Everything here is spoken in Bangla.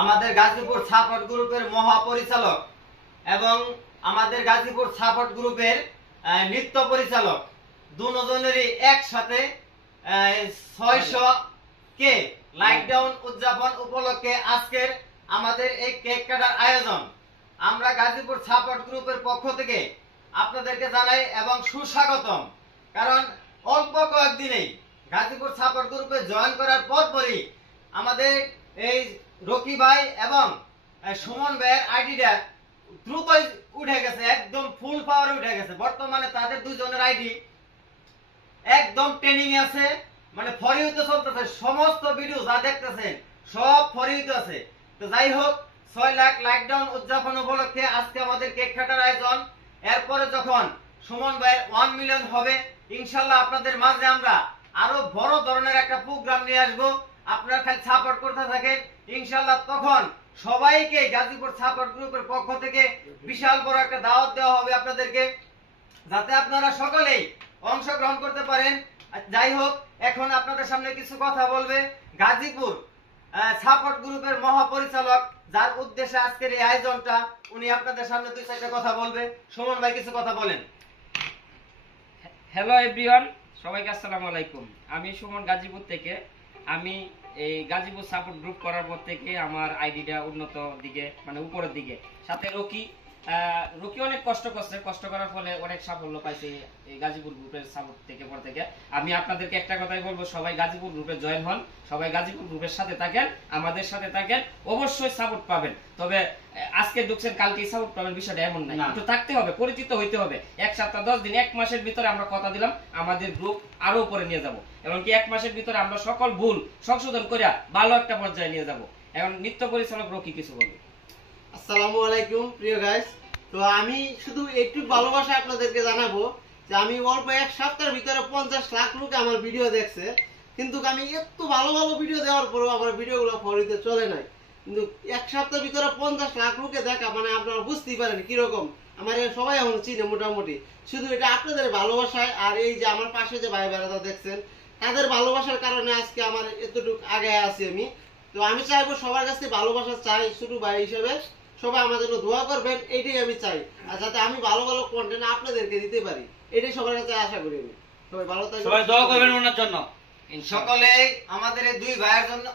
আমাদের গাজীপুর সাপোর্ট গ্রুপের মহাপরিচালক এবং আমাদের গাজীপুর সাপোর্ট গ্রুপের নৃত্য পরিচালক দুজনেরই একসাথে 600K লাইকডাউন উদযাপন উপলক্ষে আজকের আমাদের এই কেক কাটার আয়োজন আমরা গাজীপুর সাপোর্ট গ্রুপের পক্ষ থেকে আপনাদেরকে জানাই এবং সুস্বাগতম। কারণ অল্প কয়েকদিনেই গাজীপুর সাপোর্ট গ্রুপে জয়েন করার পরপরই আমাদের এই রকি ভাই এবং সুমন ভাইয়ের আইডিটা দ্রুতই উঠে গেছে, একদম ফুল পাওয়ারে উঠে গেছে। বর্তমানে তাদের দুজনের আইডি একদম ট্রেনিং আছে, মানে ফরিউতে চলতেছে। সমস্ত ভিডিও যা দেখতেছেন সব ফরিউতে আছে। তো যাই হোক, 6 লাখ লাইকডাউন উদযাপন উপলক্ষে আজকে আমাদের কেক কাটার আয়োজন। এরপরে যখন সুমন ভাইয়ের 1 মিলিয়ন হবে, ইনশাল্লাহ আপনাদের মাঝে আমরা আরো বড় ধরনের একটা প্রোগ্রাম নিয়ে আসবো। আপনারা খালি সাপোর্ট করতে থাকেন, ইনশাল্লাহ তখন সবাইকে গাজীপুর সাপোর্ট গ্রুপের পক্ষ থেকে বিশাল বড় একটা দাওয়াত দেওয়া হবে আপনাদেরকে, যাতে আপনারা সকলেই অংশগ্রহণ করতে পারেন। যাই হোক, এখন আপনাদের সামনে কিছু কথা বলবে গাজীপুর সাপোর্ট গ্রুপের মহাপরিচালক, যার উদ্দেশ্যে আজকের এই আয়োজনটা। উনি আপনাদের সামনে 2-4টা কথা বলবে। সুমন ভাই কিছু কথা বলেন। হ্যালো এভরিওয়ান, সবাইকে আসসালামু আলাইকুম। আমি সুমন গাজীপুর থেকে। আমি এই গাজীপুর সাপোর্ট গ্রুপ করার পর থেকে আমার আইডিটা উন্নত দিকে, মানে উপরের দিকে। সাথে রকি অনেক কষ্ট করছে, কষ্ট করার ফলে অনেক সাফল্য পাইছে এই গাজীপুর গ্রুপের সাপোর্ট থেকে পর থেকে। আমি আপনাদেরকে একটা কথাই বলবো, সবাই গাজীপুর গ্রুপে জয়েন হন, সবাই গাজীপুর গ্রুপের সাথে থাকেন, আমাদের সাথে থাকেন, অবশ্যই সাপোর্ট পাবেন। তবে আজকে ঢুকছেন কালকে সাপোর্ট পাবেন বিষয়টা এমন নাই, একটু থাকতে হবে, পরিচিত হইতে হবে। 1 সপ্তাহ 10 দিন 1 মাসের ভিতরে আমরা কথা দিলাম আমাদের গ্রুপ আরো উপরে নিয়ে যাব। এমনকি 1 মাসের ভিতরে আমরা সকল ভুল সংশোধন করে ভালো একটা পর্যায়ে নিয়ে যাব। এখন নৃত্য পরিচালক রকি কিছু বলবে। আসসালামু আলাইকুম প্রিয় গাইস। তো আমি শুধু একটু ভালোবাসা আপনাদেরকে জানাবো যে আমি অল্প 1 সপ্তাহের ভিতরে 50 লাখ লোক আমার ভিডিও দেখছে, কিন্তু আমি এত ভালো ভালো ভিডিও দেওয়ার পরেও আমার ভিডিওগুলো ফরিতে চলে নাই। কিন্তু 1 সপ্তাহের ভিতরে 50 লাখ লোকে দেখা, মানে আপনারা বুঝতেই পারেন কিরকম। আমার সবাই এখন চিনে মোটামুটি। শুধু এটা আপনাদের ভালোবাসায়, আর এই যে আমার পাশে যে ভাই বেড়াদা দেখছেন তাদের ভালোবাসার কারণে আজকে আমার এতটুকু আগে আছি আমি। তো আমি চাইবো সবার কাছে ভালোবাসা চাই, ছোট ভাই হিসেবে সবাই আমার জন্য দোয়া করবেন, এইটাই আমি চাই। আর যাতে আমি ভালো ভালো কন্টেন্ট আপনাদেরকে দিতে পারি, এটাই সবার কাছে আশা করি আমি। সবাই ভালো থাকবেন, সবাই দোয়া করবেন ওনার জন্য। সকলেই আমাদের এই দুই ভাইয়ের জন্য